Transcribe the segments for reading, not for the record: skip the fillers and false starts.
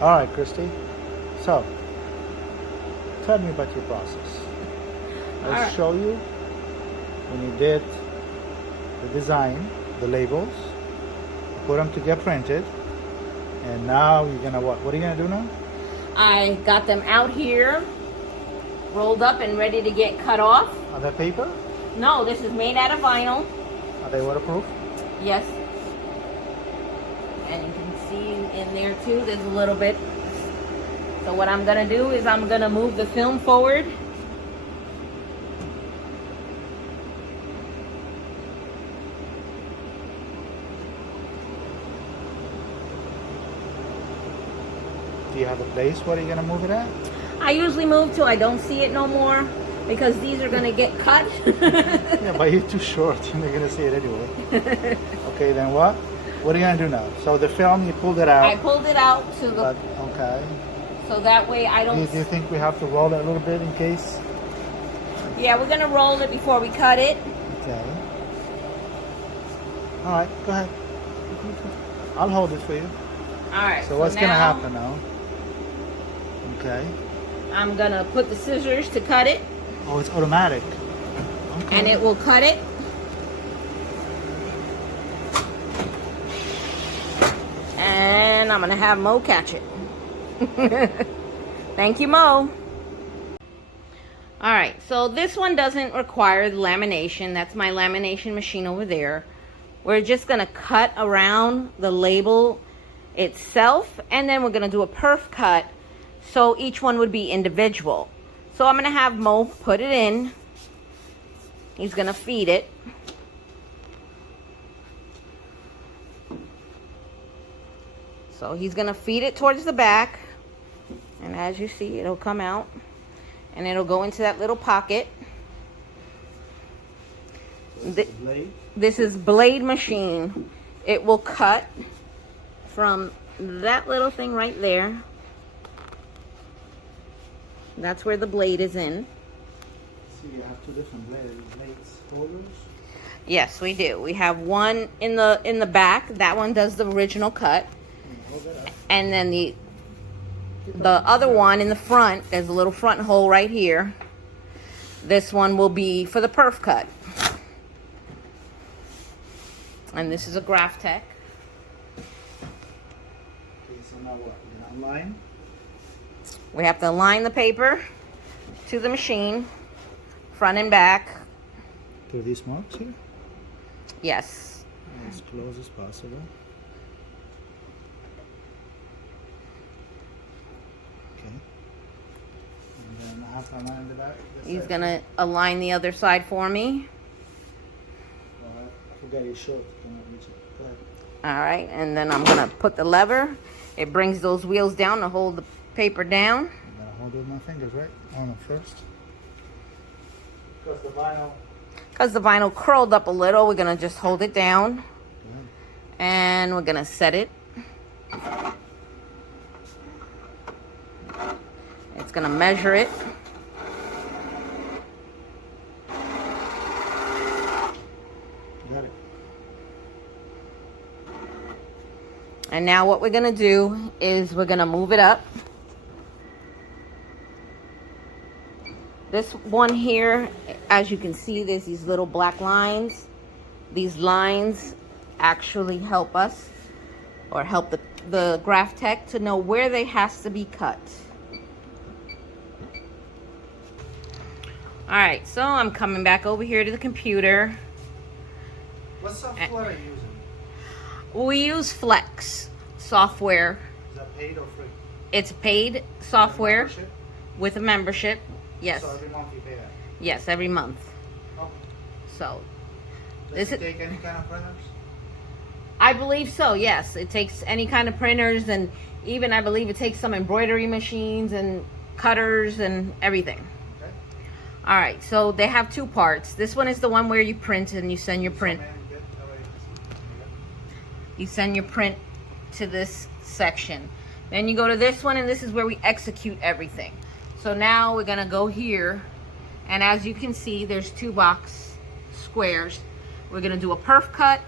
All right, Christy. So, tell me about your process. Let's Alright. show you when you did the design, the labels, put them to get printed, and now you're gonna what? What are you gonna do now? I got them out here, rolled up and ready to get cut off. On that paper? No, this is made out of vinyl. Are they waterproof? Yes. And you can see in there too, there's a little bit. So what I'm gonna do is I'm gonna move the film forward. Do you have a place where you're gonna move it at? I usually move till I don't see it no more because these are gonna get cut. Yeah, but you're too short. You're gonna see it anyway. Okay, then what? What are you gonna do now? So the film, you pulled it out. I pulled it out to the, But, okay. so that way I Do don't. you think we have to roll it a little bit in case? Yeah, we're gonna roll it before we cut it. Okay. All right, go ahead. I'll hold it for you. All right. So what's gonna now happen now? Okay. I'm gonna put the scissors to cut it, Oh, it's automatic. Okay. and it will cut it. And I'm gonna have Mo catch it. Thank you, Mo. All right, so this one doesn't require the lamination. That's my lamination machine over there. We're just gonna cut around the label itself, and then we're gonna do a perf cut, so each one would be individual. So I'm gonna have Mo put it in. He's gonna feed it. So he's gonna feed it towards the back, and as you see, it'll come out and it'll go into that little pocket. This is blade machine. It will cut from that little thing right there. That's where the blade is in. See, you have two different blades holders. Yes, we do. We have one in the back. That one does the original cut. Hold it up. And then the other one in the front, there's a little front hole right here. This one will be for the perf cut. And this is a Graphtec. Okay, so now what? You're gonna align? We have to align the paper to the machine, front and back. Through these marks here? Yes. As close as possible. Okay. And then I have to align the back. He's gonna align the other side for me. I forgot you're short. Cannot reach it. Go ahead. All right, and then I'm gonna put the lever. It brings those wheels down to hold the paper down. I'm gonna hold it with my fingers, right? On it first. Because the vinyl curled up a little, we're gonna just hold it down. Good. And we're gonna set it. It's gonna measure it. Got it. And now what we're gonna do is we're gonna move it up. This one here, as you can see, there's these little black lines. These lines actually help us, or help the Graphtec to know where they has to be cut. All right, so I'm coming back over here to the computer. What software are you using? We use Flex software. Is that paid or free? It's paid software Membership? with a membership. Yes. So every month you pay that? Yes, every month. Okay. So, Does it take any kind of printers? I believe so, yes. It takes any kind of printers, and even I believe it takes some embroidery machines and cutters and everything. Okay. All right, so they have two parts. This one is the one where you print and you send your print. You send your print to this section. Then you go to this one, and this is where we execute everything. So now we're gonna go here, and as you can see, there's two box squares. We're gonna do a perf cut,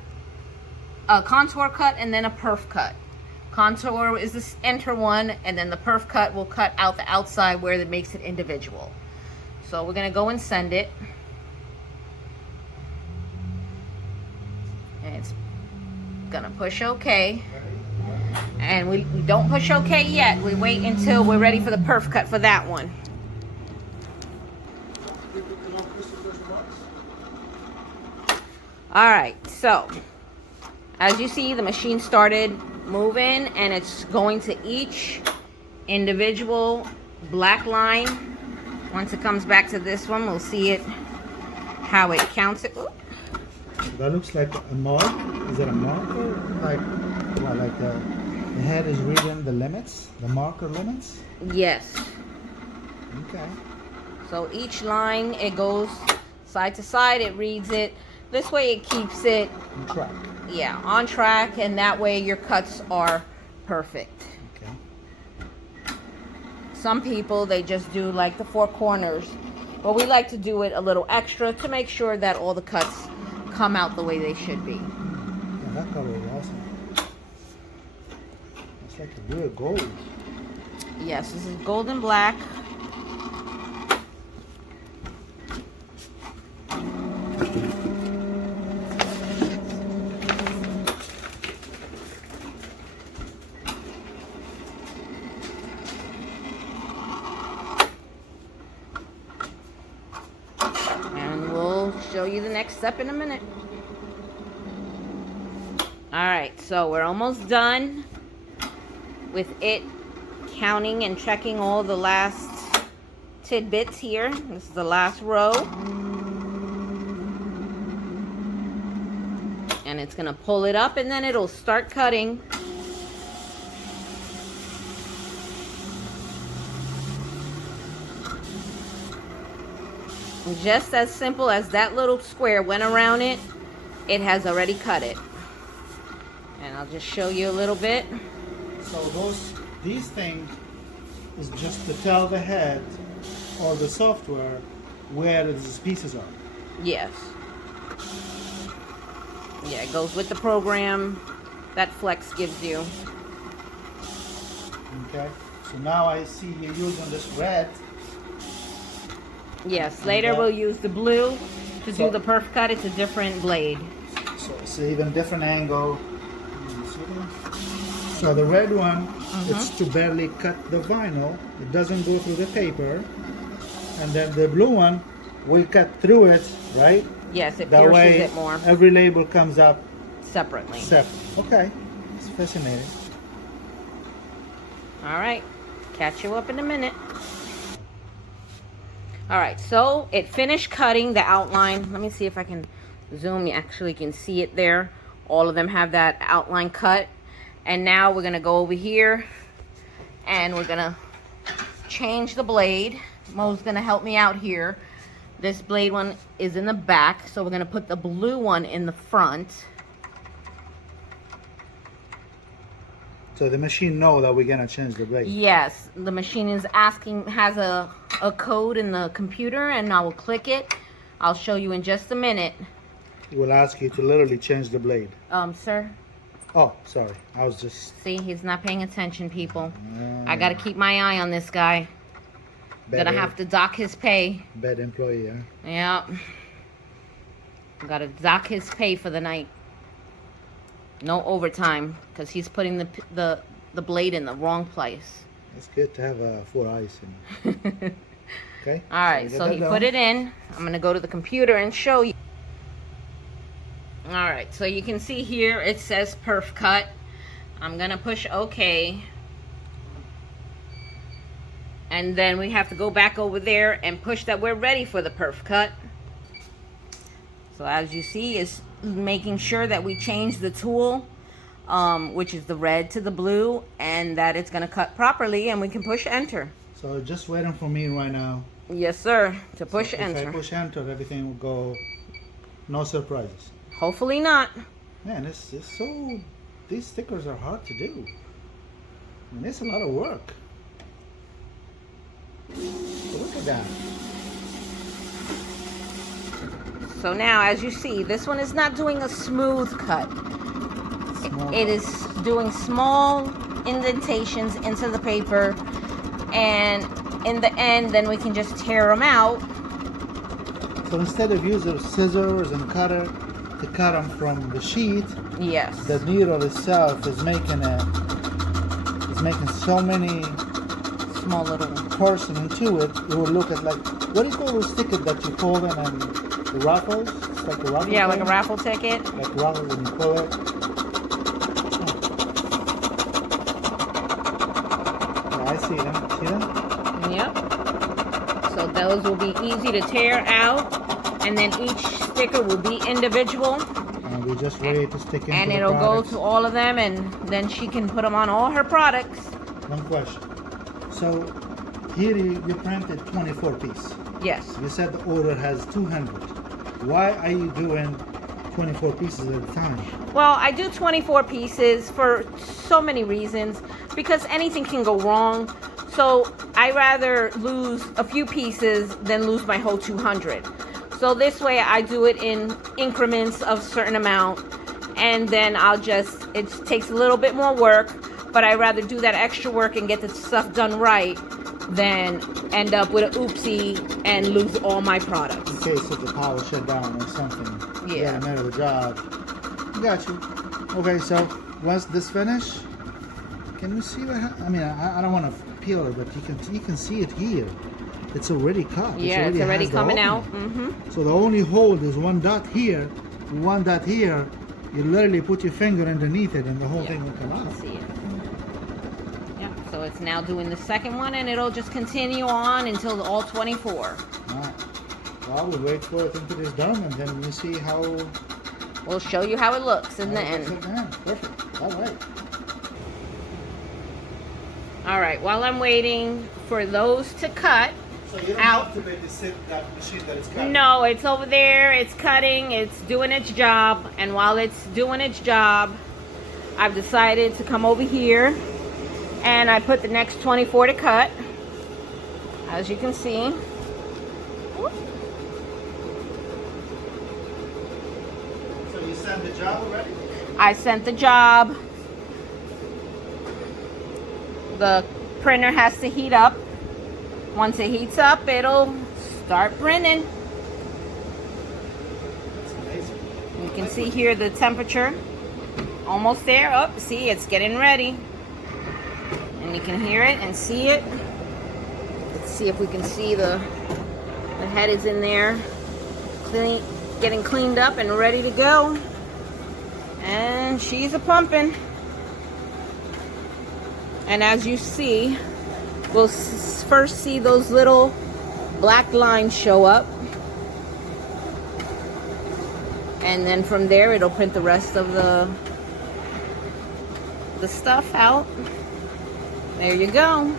a contour cut, and then a perf cut. Contour is this enter one, and then the perf cut will cut out the outside where it makes it individual. So we're gonna go and send it. And it's gonna push OK. And we don't push OK yet. We wait until we're ready for the perf cut for that one. All right, so as you see, the machine started moving and it's going to each individual black line. Once it comes back to this one, we'll see it, how it counts it. Oop. That looks like a mark. Is it a marker? Like, what, like the head is reading the limits, the marker limits? Yes. Okay. So each line, it goes side to side, it reads it. This way it keeps it On track. Yeah, on track, and that way your cuts are perfect. Okay. Some people, they just do like the 4 corners, but we like to do it a little extra to make sure that all the cuts come out the way they should be. Yeah, that color is awesome. It's like a real gold. Yes, this is golden black. Show you the next step in a minute. All right, so we're almost done with it counting and checking all the last tidbits here. This is the last row. And it's gonna pull it up and then it'll start cutting. Just as simple as that little square went around it, it has already cut it. And I'll just show you a little bit. So these things is just to tell the head or the software where these pieces are. Yes. Yeah, it goes with the program that Flex gives you. Okay. So now I see you're using this red. Yes, later we'll use the blue to do the perf cut. It's a different blade. So it's even different angle. So the red one, it's to barely cut the vinyl. It doesn't go through the paper. And then the blue one will cut through it, right? Yes, it That pierces way it more every label comes up separately. separate. Okay, it's fascinating. All right, catch you up in a minute. All right, so it finished cutting the outline. Let me see if I can zoom. You actually can see it there. All of them have that outline cut. And now we're gonna go over here and we're gonna change the blade. Mo's gonna help me out here. This blade one is in the back, so we're gonna put the blue one in the front. So the machine know that we're gonna change the blade. Yes, the machine is asking, has a code in the computer, and I will click it. I'll show you in just a minute. It will ask you to literally change the blade. Sir. Oh, sorry. I was just... See, he's not paying attention, people. I gotta keep my eye on this guy. Gonna have to dock his pay. Bad employee, huh? Yeah. Gotta dock his pay for the night. No overtime, because he's putting the blade in the wrong place. It's good to have 4 eyes. Okay. All right, so he put it in. I'm gonna go to the computer and show you. All right, so you can see here it says perf cut. I'm gonna push OK. And then we have to go back over there and push that we're ready for the perf cut. So as you see, it's making sure that we change the tool, which is the red to the blue, and that it's gonna cut properly, and we can push enter. So just waiting for me right now. Yes, sir, to push enter. If I push enter, everything will go, no surprises. Hopefully not. Man, it's so, these stickers are hard to do. I mean, it's a lot of work. So look at that. So now, as you see, this one is not doing a smooth cut. It is doing small indentations into the paper, and in the end then we can just tear them out. So instead of using scissors and cutter to cut them from the sheet, Yes. the needle itself is making so many Small little portion into it. It will look at like, what do you call those tickets that you pull them and the raffles? It's like a raffle. Yeah, like thing? a raffle ticket. Like raffle when you pull it. Yeah, I see them. See them? Yep. So those will be easy to tear out, and then each sticker will be individual. And we're just ready to stick into And the it'll go products. to all of them, and then she can put them on all her products. One question. So here you printed 24 piece. Yes. You said the order has 200. Why are you doing 24 pieces at a time? Well, I do 24 pieces for so many reasons, because anything can go wrong. So I rather lose a few pieces than lose my whole 200. So this way I do it in increments of a certain amount, and then it takes a little bit more work, but I'd rather do that extra work and get the stuff done right than end up with an oopsie and lose all my products. In case if the power shut down or something. Yeah. In the middle of the job. Got you. Okay, so once this finish, can you see what I mean, I don't want to peel it, but you can see it here. It's already cut. Yeah, it's already coming out. So the only hold is one dot here, one dot here. You literally put your finger underneath it and the whole thing will come out. See it. Yeah, so it's now doing the second one, and it'll just continue on until all 24. Alright. Well, we'll wait for it until it's done, and then we'll see how... We'll show you how it looks in the end. Perfect. Alright. Alright, while I'm waiting for those to cut, So you don't out. have to make that machine that is cutting? No, it's over there, it's cutting, it's doing its job, and while it's doing its job, I've decided to come over here, and I put the next 24 to cut, as you can see. So you sent the job already? I sent the job. The printer has to heat up. Once it heats up, it'll start printing. That's amazing. You can see here the temperature. Almost there. Oh, see, it's getting ready. And you can hear it and see it. Let's see if we can see the head is in there. Getting cleaned up and ready to go. And she's a pumping. And as you see, we'll first see those little black lines show up. And then from there, it'll print the rest of the stuff out. There you go.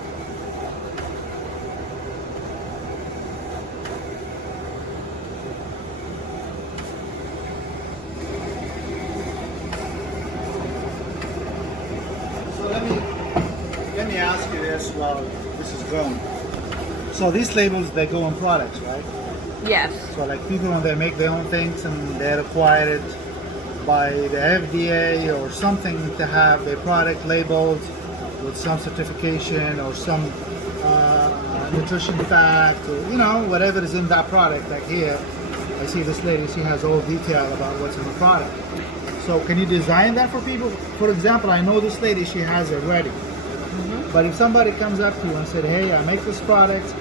So let me ask you this while this is going. So these labels, they go on products, right? Yes. So like people when they make their own things and they're required by the FDA or something to have their product labeled with some certification or some nutrition fact or whatever is in that product. Like here, I see this lady, she has all detail about what's in the product. So can you design that for people? For example, I know this lady, she has it ready. But if somebody comes up to you and said, hey, I make this product,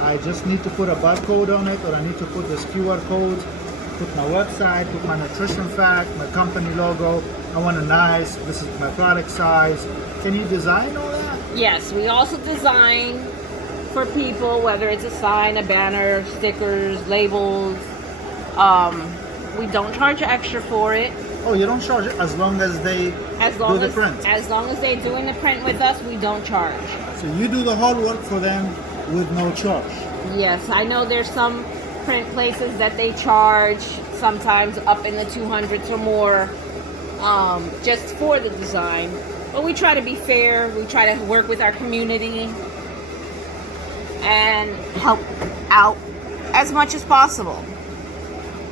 I just need to put a barcode on it, or I need to put this QR code, put my website, put my nutrition fact, my company logo, I want a nice, this is my product size. Can you design all that? Yes, we also design for people, whether it's a sign, a banner, stickers, labels. We don't charge extra for it. Oh, you don't charge it as long as they do the print? As long as they're doing the print with us, we don't charge. So you do the hard work for them with no charge? Yes, I know there's some print places that they charge, sometimes up in the 200s or more, just for the design. But we try to be fair. We try to work with our community and help out as much as possible.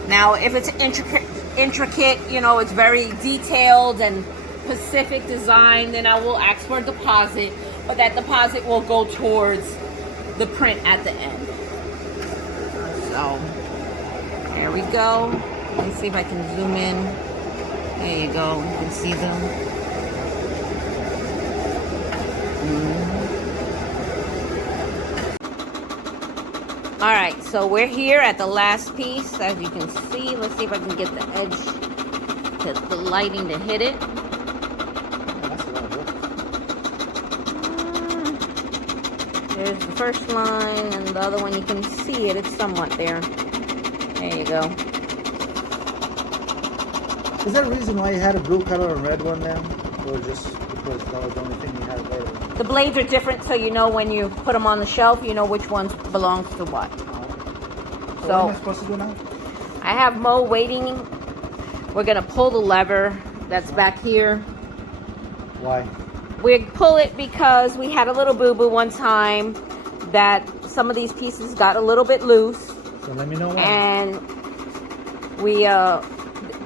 Now, if it's intricate, it's very detailed and specific design, then I will ask for a deposit, but that deposit will go towards the print at the end. So there we go. Let me see if I can zoom in. There you go. You can see them. All right, so we're here at the last piece, as you can see. Let's see if I can get the edge to the lighting to hit it. There's the first line, and the other one, you can see it. It's somewhat there. There you go. Is there a reason why you had a blue color and red one then? Or just because that was the only thing you had there? The blades are different, so you know when you put them on the shelf, you know which ones belongs to what. So what am I supposed to do now? I have Mo waiting. We're going to pull the lever that's back here. Why? We pull it because we had a little boo-boo one time that some of these pieces got a little bit loose. So let me know why. And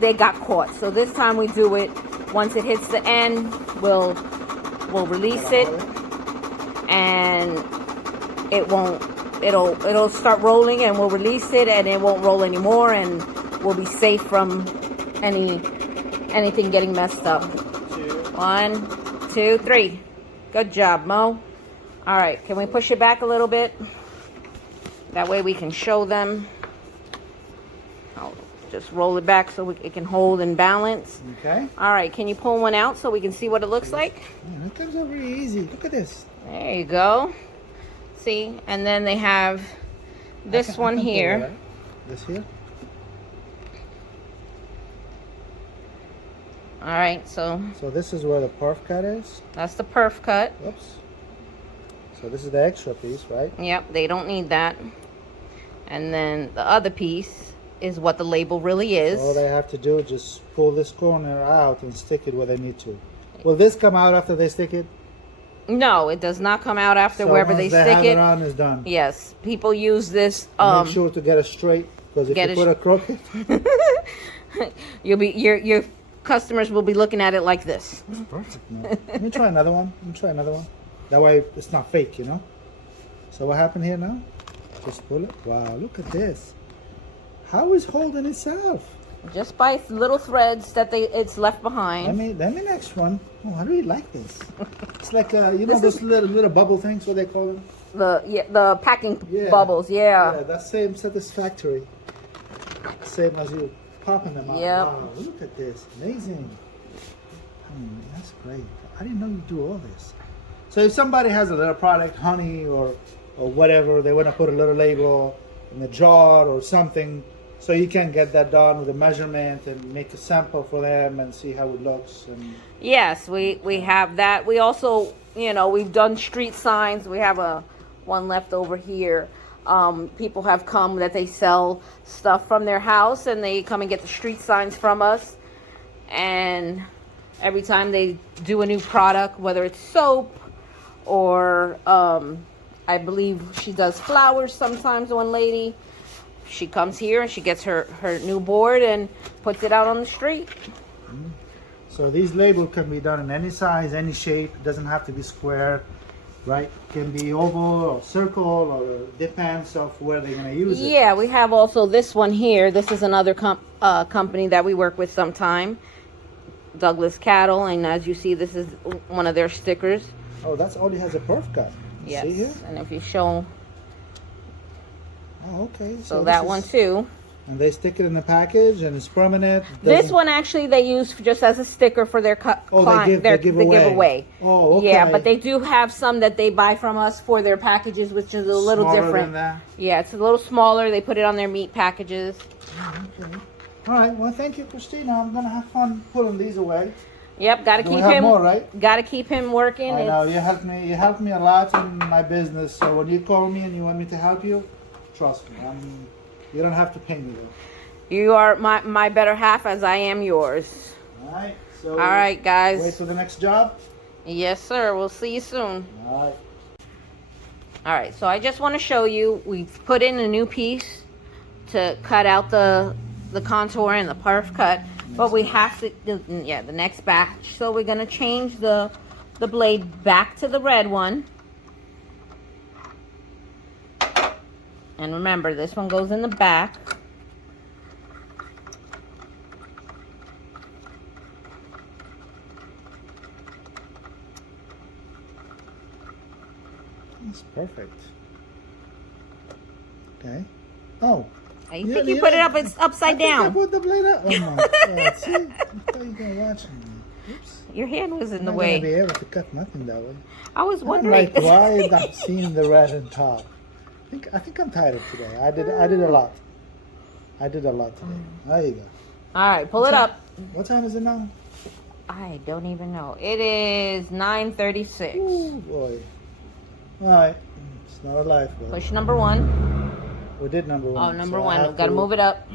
they got caught. So this time we do it. Once it hits the end, we'll release it, and it'll start rolling, and we'll release it, and it won't roll anymore, and we'll be safe from anything getting messed up. 1, 2, 3. Good job, Mo. All right, can we push it back a little bit? That way we can show them. I'll just roll it back so it can hold and balance. Okay. All right, can you pull one out so we can see what it looks like? It comes out very easy. Look at this. There you go. See, and then they have this one here. Right? This here? All right, so this is where the perf cut is? that's the perf cut. Oops. So this is the extra piece, right? Yep, they don't need that. And then the other piece is what the label really is. All they have to do is just pull this corner out and stick it where they need to. Will this come out after they stick it? No, it does not come out after So wherever once they they stick have it. on, it's done. Yes, people use this. Make sure to get it straight, because if you put it crooked, your customers will be looking at it like this. it's perfect. No. Let me try another one. That way it's not fake, you know. So what happened here now? Just pull it. Wow, look at this. How is holding itself? Just by little threads that it's left behind. Let me next one. Oh, I really like this. It's like you know those little bubble things, what they call them? The packing bubbles, yeah. Yeah, that's same satisfactory. Same as you popping them out. Yep. Wow, look at this. Amazing. That's great. I didn't know you do all this. So if somebody has a little product, honey or whatever, they want to put a little label in a jar or something, so you can get that done with a measurement and make a sample for them and see how it looks. And yes, we have that. We also, we've done street signs. We have one left over here. People have come that they sell stuff from their house, and they come and get the street signs from us. And every time they do a new product, whether it's soap or I believe she does flowers sometimes, one lady, she comes here and she gets her new board and puts it out on the street. So these labels can be done in any size, any shape. It doesn't have to be square, right? It can be oval or circle, or depends of where they're going to use it. Yeah, we have also this one here. This is another company that we work with sometime, Douglas Cattle, and as you see, this is one of their stickers. Oh, that's only has a perf cut. Yes, see here? and if you show, oh, okay. so that one too. And they stick it in the package, and it's permanent. This one actually they use just as a sticker for their they give away. Oh, okay. Yeah, but they do have some that they buy from us for their packages, which is a little Smaller different. Than that? Yeah, it's a little smaller. They put it on their meat packages. Okay. All right. Well, thank you, Christina. I'm gonna have fun pulling these away. Yep, gotta keep him. More, right? Gotta keep him working. I know you helped me. You helped me a lot in my business. So when you call me and you want me to help you, trust me. You don't have to pay me though. You are my better half, as I am yours. All right. So all right, guys. Wait for the next job. Yes, sir. We'll see you soon. All right. All right. So I just want to show you. We've put in a new piece to cut out the contour and the perf cut. But we have to, yeah, the next batch. So we're gonna change the blade back to the red one. And remember, this one goes in the back. That's perfect. Okay. Oh. I think you put it up, it's upside down. I put the blade up. Oh my God. See? I thought you were watching me. Oops. Your hand was in the I'm not way. gonna be able to cut nothing that way. I was I'm wondering. like, why I'm seeing the red on top? I think I'm tired of today. I did a lot. I did a lot today. There you go. All right, pull it up. What time is it now? I don't even know. It is 9:36. Ooh, boy. All right. It's not a life, but Push number 1. we did number 1. Oh, number so 1. We've got to move it up.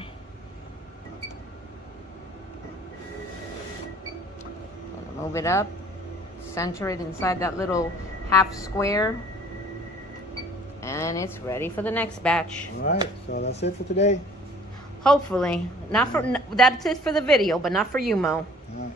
Gonna move it up. Center it inside that little half square. And it's ready for the next batch. All right. So that's it for today. Hopefully. Not for, that's it for the video, but not for you, Mo. All right.